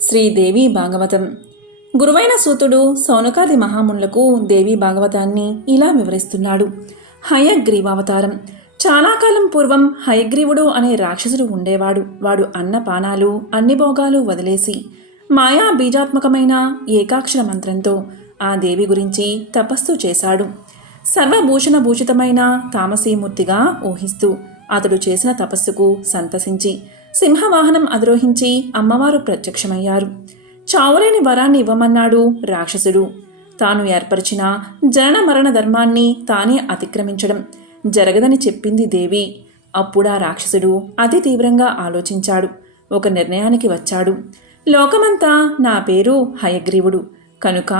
శ్రీదేవి భాగవతం. గురువైన సూతుడు సౌనకాది మహామునులకు దేవి భాగవతాన్ని ఇలా వివరిస్తున్నాడు. హయగ్రీవావతారం. చాలా కాలం పూర్వం హయగ్రీవుడు అనే రాక్షసుడు ఉండేవాడు. వాడు అన్నపానాలు అన్ని భోగాలు వదిలేసి మాయా బీజాత్మకమైన ఏకాక్షర మంత్రంతో ఆ దేవి గురించి తపస్సు చేశాడు. సర్వభూషణ భూషితమైన తామసీమూర్తిగా ఊహిస్తూ అతడు చేసిన తపస్సుకు సంతసించి సింహవాహనం అధిరోహించి అమ్మవారు ప్రత్యక్షమయ్యారు. చావులేని వరాన్ని ఇవ్వమన్నాడు రాక్షసుడు. తాను ఏర్పరిచిన జనన మరణ ధర్మాన్ని తానే అతిక్రమించడం జరగదని చెప్పింది దేవి. అప్పుడా రాక్షసుడు అతి తీవ్రంగా ఆలోచించాడు. ఒక నిర్ణయానికి వచ్చాడు. లోకమంతా నా పేరు హయగ్రీవుడు కనుక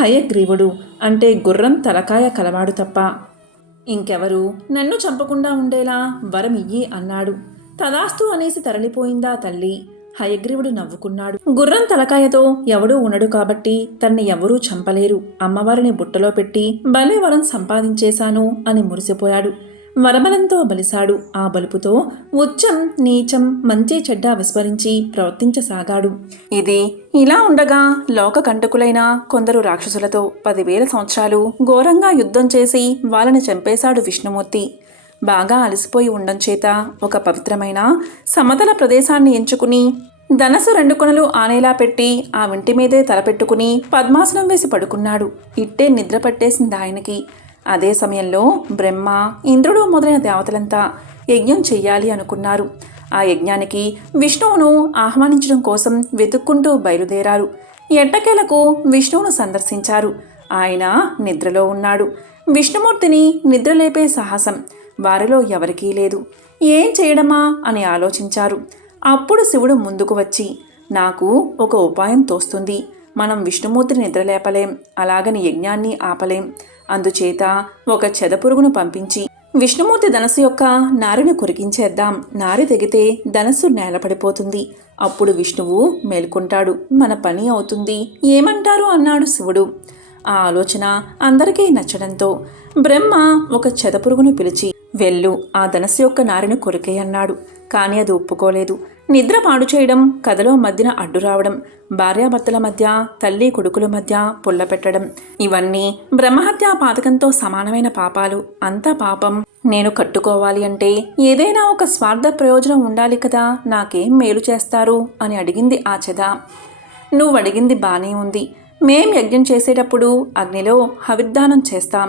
హయగ్రీవుడు అంటే గుర్రం తలకాయ కలవాడు తప్ప ఇంకెవరు నన్ను చంపకుండా ఉండేలా వరం ఇయ్యి అన్నాడు. తదాస్తు అనేసి తరలిపోయిందా తల్లి. హయగ్రీవుడు నవ్వుకున్నాడు. గుర్రం తలకాయతో ఎవడూ ఉండడు కాబట్టి తన్ని ఎవరూ చంపలేరు. అమ్మవారిని బుట్టలో పెట్టి భలే వరం సంపాదించేశాను అని మురిసిపోయాడు. వరబలంతో బలిశాడు. ఆ బలుపుతో ఉచ్చం నీచం మంచి చెడ్డ విస్మరించి ప్రవర్తించసాగాడు. ఇది ఇలా ఉండగా లోక కంటకులైన కొందరు రాక్షసులతో 10,000 సంవత్సరాలు ఘోరంగా యుద్ధం చేసి వాళ్ళని చంపేశాడు విష్ణుమూర్తి. బాగా అలసిపోయి ఉండం చేత ఒక పవిత్రమైన సమతల ప్రదేశాన్ని ఎంచుకుని ధనసు 2 కొనలు ఆనేలా పెట్టి ఆ వింటి మీదే తలపెట్టుకుని పద్మాసనం వేసి పడుకున్నాడు. ఇట్టే నిద్ర పట్టేసింది ఆయనకి. అదే సమయంలో బ్రహ్మ ఇంద్రుడు మొదలైన దేవతలంతా యజ్ఞం చెయ్యాలి అనుకున్నారు. ఆ యజ్ఞానికి విష్ణువును ఆహ్వానించడం కోసం వెతుక్కుంటూ బయలుదేరారు. ఎట్టకేలకు విష్ణువును సందర్శించారు. ఆయన నిద్రలో ఉన్నాడు. విష్ణుమూర్తిని నిద్రలేపే సాహసం వారిలో ఎవరికీ లేదు. ఏం చేయడమా అని ఆలోచించారు. అప్పుడు శివుడు ముందుకు వచ్చి, నాకు ఒక ఉపాయం తోస్తుంది. మనం విష్ణుమూర్తిని నిద్రలేపలేం, అలాగని యజ్ఞాన్ని ఆపలేం. అందుచేత ఒక చెదపురుగును పంపించి విష్ణుమూర్తి ధనస్సు యొక్క నారిని కొరికించేద్దాం. నారి తెగితే ధనస్సు నేలపడిపోతుంది. అప్పుడు విష్ణువు మేల్కొంటాడు, మన పని అవుతుంది. ఏమంటారు అన్నాడు శివుడు. ఆ ఆలోచన అందరికీ నచ్చడంతో బ్రహ్మ ఒక చెదపురుగును పిలిచి, వెళ్ళు ఆ ధనస్సు యొక్క నారిని కొరికే అన్నాడు. కానీ అది ఒప్పుకోలేదు. నిద్ర పాడు చేయడం, కథలో మధ్యన అడ్డు రావడం, భార్యాభర్తల మధ్య తల్లి కొడుకుల మధ్య పుల్ల పెట్టడం, ఇవన్నీ బ్రహ్మహత్యా పాతకంతో సమానమైన పాపాలు. అంతా పాపం. నేను కట్టుకోవాలి అంటే ఏదైనా ఒక స్వార్థ ప్రయోజనం ఉండాలి కదా. నాకేం మేలు చేస్తారు అని అడిగింది ఆ చెద. నువ్వు అడిగింది బానే ఉంది. మేం యజ్ఞం చేసేటప్పుడు అగ్నిలో హవిర్దానం చేస్తాం.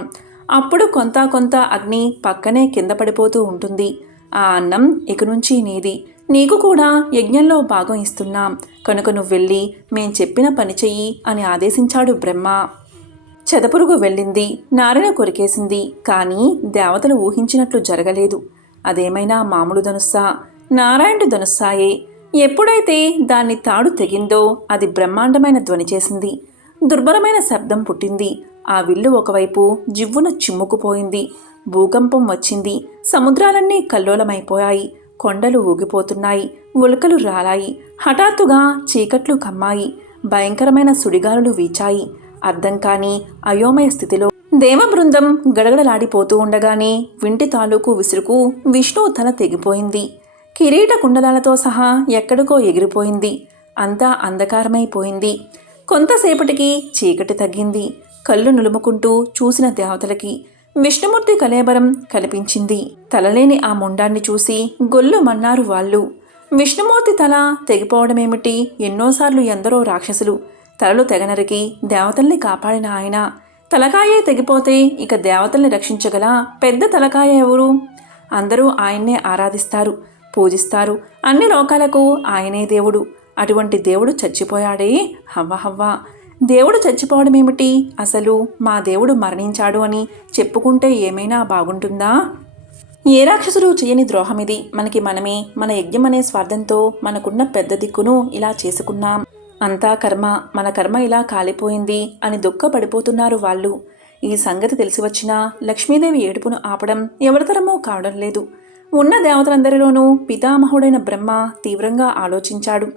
అప్పుడు కొంత అగ్ని పక్కనే కింద పడిపోతూ ఉంటుంది. ఆ అన్నం ఇక నుంచి నీది. నీకు కూడా యజ్ఞంలో భాగం ఇస్తున్నాం కనుక నువ్వు వెళ్ళి మేం చెప్పిన పని చెయ్యి అని ఆదేశించాడు బ్రహ్మ. చెదపురుగు వెళ్ళింది, నారిన కొరికేసింది. కానీ దేవతలు ఊహించినట్లు జరగలేదు. అదేమైనా మామూలు ధనుస్సా? నారాయణుడి ధనుస్సాయే. ఎప్పుడైతే దాన్ని తాడు తెగిందో అది బ్రహ్మాండమైన ధ్వని చేసింది. దుర్భరమైన శబ్దం పుట్టింది. ఆ విల్లు ఒకవైపు జివ్వున చిమ్ముకుపోయింది. భూకంపం వచ్చింది. సముద్రాలన్నీ కల్లోలమైపోయాయి. కొండలు ఊగిపోతున్నాయి. ఉల్కలు రాలాయి. హఠాత్తుగా చీకట్లు కమ్మాయి. భయంకరమైన సుడిగాలులు వీచాయి. అర్థం కాని అయోమయ స్థితిలో దేవబృందం గడగడలాడిపోతూ ఉండగానే వింటి తాలూకు విసురుకు విష్ణువు తల తెగిపోయింది. కిరీట కుండలాలతో సహా ఎక్కడికో ఎగిరిపోయింది. అంతా అంధకారమైపోయింది. కొంతసేపటికి చీకటి తగ్గింది. కళ్ళు నులుముకుంటూ చూసిన దేవతలకి విష్ణుమూర్తి కళేబరం కనిపించింది. తలలేని ఆ మొండాన్ని చూసి గొల్లు మన్నారు వాళ్ళు. విష్ణుమూర్తి తల తెగిపోవడమేమిటి? ఎన్నోసార్లు ఎందరో రాక్షసులు తలలు తెగనరికి దేవతల్ని కాపాడిన ఆయన తలకాయే తెగిపోతే ఇక దేవతల్ని రక్షించగల పెద్ద తలకాయ ఎవరు? అందరూ ఆయన్నే ఆరాధిస్తారు, పూజిస్తారు. అన్ని లోకాలకు ఆయనే దేవుడు. అటువంటి దేవుడు చచ్చిపోయాడే. హవ్వ దేవుడు చచ్చిపోవడమేమిటి? అసలు మా దేవుడు మరణించాడు అని చెప్పుకుంటే ఏమైనా బాగుంటుందా? ఏ రాక్షసుడు చేయని ద్రోహమిది. మనకి మనమే మన యజ్ఞం అనే స్వార్థంతో మనకున్న పెద్ద దిక్కును ఇలా చేసుకున్నాం. అంతా కర్మ, మన కర్మ ఇలా కాలిపోయింది అని దుఃఖపడిపోతున్నారు వాళ్ళు. ఈ సంగతి తెలిసి వచ్చినా లక్ష్మీదేవి ఏడుపును ఆపడం ఎవరితరమో కావడం లేదు. ఉన్న దేవతలందరిలోనూ పితామహుడైన బ్రహ్మ తీవ్రంగా ఆలోచించాడు.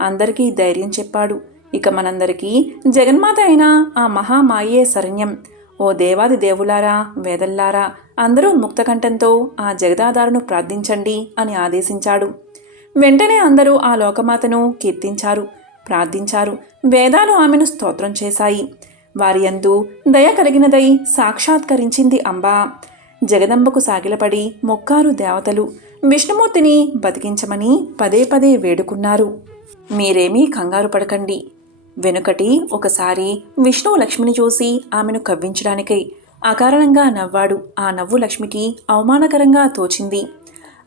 అందరికీ ధైర్యం చెప్పాడు. ఇక మనందరికీ జగన్మాత అయిన ఆ మహామాయే శరణ్యం. ఓ దేవాది దేవులారా, వేదల్లారా, అందరూ ముక్తకంఠంతో ఆ జగదాధారను ప్రార్థించండి అని ఆదేశించాడు. వెంటనే అందరూ ఆ లోకమాతను కీర్తించారు, ప్రార్థించారు. వేదాలు ఆమెను స్తోత్రం చేశాయి. వారి యందు దయ కలిగినదై సాక్షాత్కరించింది అంబ. జగదంబకు సాగిలపడి మొక్కారు దేవతలు. విష్ణుమూర్తిని బతికించమని పదే పదే వేడుకున్నారు. మీరేమీ కంగారు పడకండి. వెనుకటి ఒకసారి విష్ణువు లక్ష్మిని చూసి ఆమెను కవ్వించడానికై అకారణంగా నవ్వాడు. ఆ నవ్వు లక్ష్మికి అవమానకరంగా తోచింది.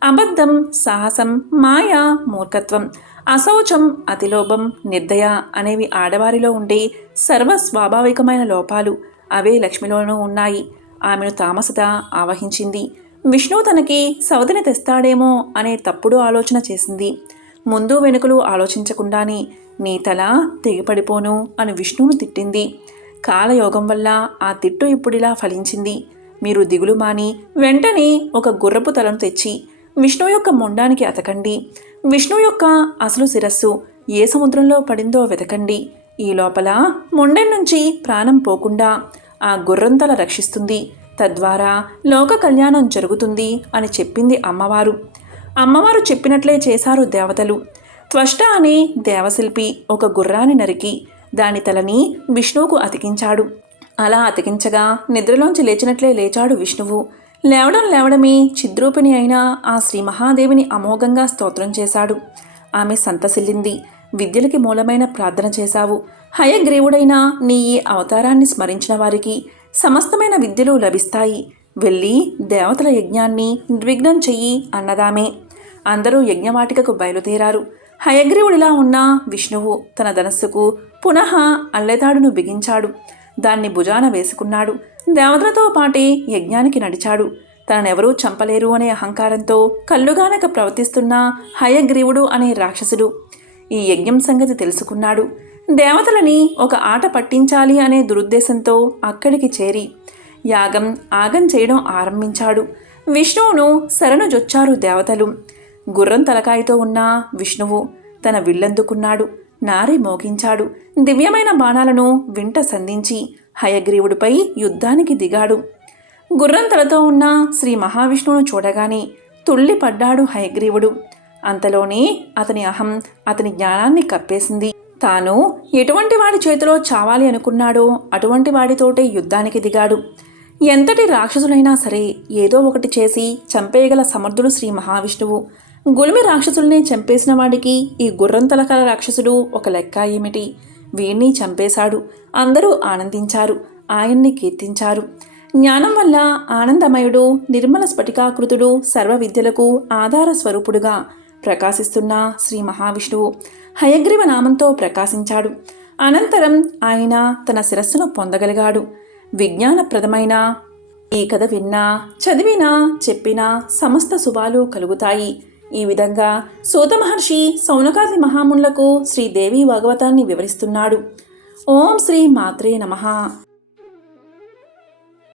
అబద్ధం, సాహసం, మాయ, మూర్ఖత్వం, అశౌచం, అతిలోభం, నిర్దయ అనేవి ఆడవారిలో ఉండే సర్వస్వాభావికమైన లోపాలు. అవే లక్ష్మిలోనూ ఉన్నాయి. ఆమెను తామసత ఆవహించింది. విష్ణువు తనకి సవతిని తెస్తాడేమో అనే తప్పుడు ఆలోచన చేసింది. ముందు వెనుకలు ఆలోచించకుండానే నీ తల తెగిపడిపోను అని విష్ణువును తిట్టింది. కాలయోగం వల్ల ఆ తిట్టు ఇప్పుడిలా ఫలించింది. మీరు దిగులు మాని వెంటనే ఒక గుర్రపు తలను తెచ్చి విష్ణువు యొక్క మొండానికి అతకండి. విష్ణువు యొక్క అసలు శిరస్సు ఏ సముద్రంలో పడిందో వెతకండి. ఈ లోపల మొండెం నుంచి ప్రాణం పోకుండా ఆ గుర్రంతల రక్షిస్తుంది. తద్వారా లోక కళ్యాణం జరుగుతుంది అని చెప్పింది అమ్మవారు. అమ్మవారు చెప్పినట్లే చేశారు దేవతలు. త్వష్ట అనే దేవశిల్పి ఒక గుర్రాన్ని నరికి దాని తలని విష్ణువుకు అతికించాడు. అలా అతికించగా నిద్రలోంచి లేచినట్లే లేచాడు విష్ణువు. లేవడమే చిద్రూపిణి అయిన ఆ శ్రీ మహాదేవిని అమోఘంగా స్తోత్రం చేశాడు. ఆమె సంతసిల్లింది. విద్యలకి మూలమైన ప్రార్థన చేశావు. హయగ్రీవుడైన నీ ఈ అవతారాన్ని స్మరించిన వారికి సమస్తమైన విద్యలు లభిస్తాయి. వెళ్ళి దేవతల యజ్ఞాన్ని నిర్విఘ్నం చెయ్యి అన్నదామే. అందరూ యజ్ఞవాటికకు బయలుదేరారు. హయగ్రీవుడిలా ఉన్న విష్ణువు తన ధనస్సుకు పునః అల్లెతాడును బిగించాడు. దాన్ని భుజాన వేసుకున్నాడు. దేవతలతో పాటే యజ్ఞానికి నడిచాడు. తననెవరూ చంపలేరు అనే అహంకారంతో కళ్ళుగానక ప్రవర్తిస్తున్న హయగ్రీవుడు అనే రాక్షసుడు ఈ యజ్ఞం సంగతి తెలుసుకున్నాడు. దేవతలని ఒక ఆట పట్టించాలి అనే దురుద్దేశంతో అక్కడికి చేరి ఆగం చేయడం ఆరంభించాడు. విష్ణువును శరణుజొచ్చారు దేవతలు. గుర్రం తలకాయతో ఉన్న విష్ణువు తన విల్లందుకున్నాడు. నారి మోగించాడు. దివ్యమైన బాణాలను వింట సంధించి హయగ్రీవుడిపై యుద్ధానికి దిగాడు. గుర్రం తలతో ఉన్న శ్రీ మహావిష్ణువును చూడగానే తుళ్ళిపడ్డాడు హయగ్రీవుడు. అంతలోనే అతని అహం అతని జ్ఞానాన్ని కప్పేసింది. తాను ఎటువంటి వాడి చేతిలో చావాలి అనుకున్నాడో అటువంటి వాడితోటే యుద్ధానికి దిగాడు. ఎంతటి రాక్షసులైనా సరే ఏదో ఒకటి చేసి చంపేయగల సమర్థుడు శ్రీ మహావిష్ణువు. గులిమి రాక్షసుల్ని చంపేసిన వాడికి ఈ గుర్రం తలకల రాక్షసుడు ఒక లెక్క ఏమిటి? వీణ్ణి చంపేశాడు. అందరూ ఆనందించారు. ఆయన్ని కీర్తించారు. జ్ఞానం వల్ల ఆనందమయుడు, నిర్మల స్ఫటికాకృతుడు, సర్వ విద్యలకు ఆధార స్వరూపుడుగా ప్రకాశిస్తున్న శ్రీ మహావిష్ణువు హయగ్రీవ నామంతో ప్రకాశించాడు. అనంతరం ఆయన తన శిరస్సును పొందగలిగాడు. విజ్ఞానప్రదమైన ఈ కథ విన్నా, చదివినా, చెప్పినా సమస్త శుభాలు కలుగుతాయి. ఈ విధంగా సూత మహర్షి సౌనకాది మహామునులకు శ్రీదేవి భాగవతాన్ని వివరిస్తున్నాడు. ఓం శ్రీ మాత్రే నమః.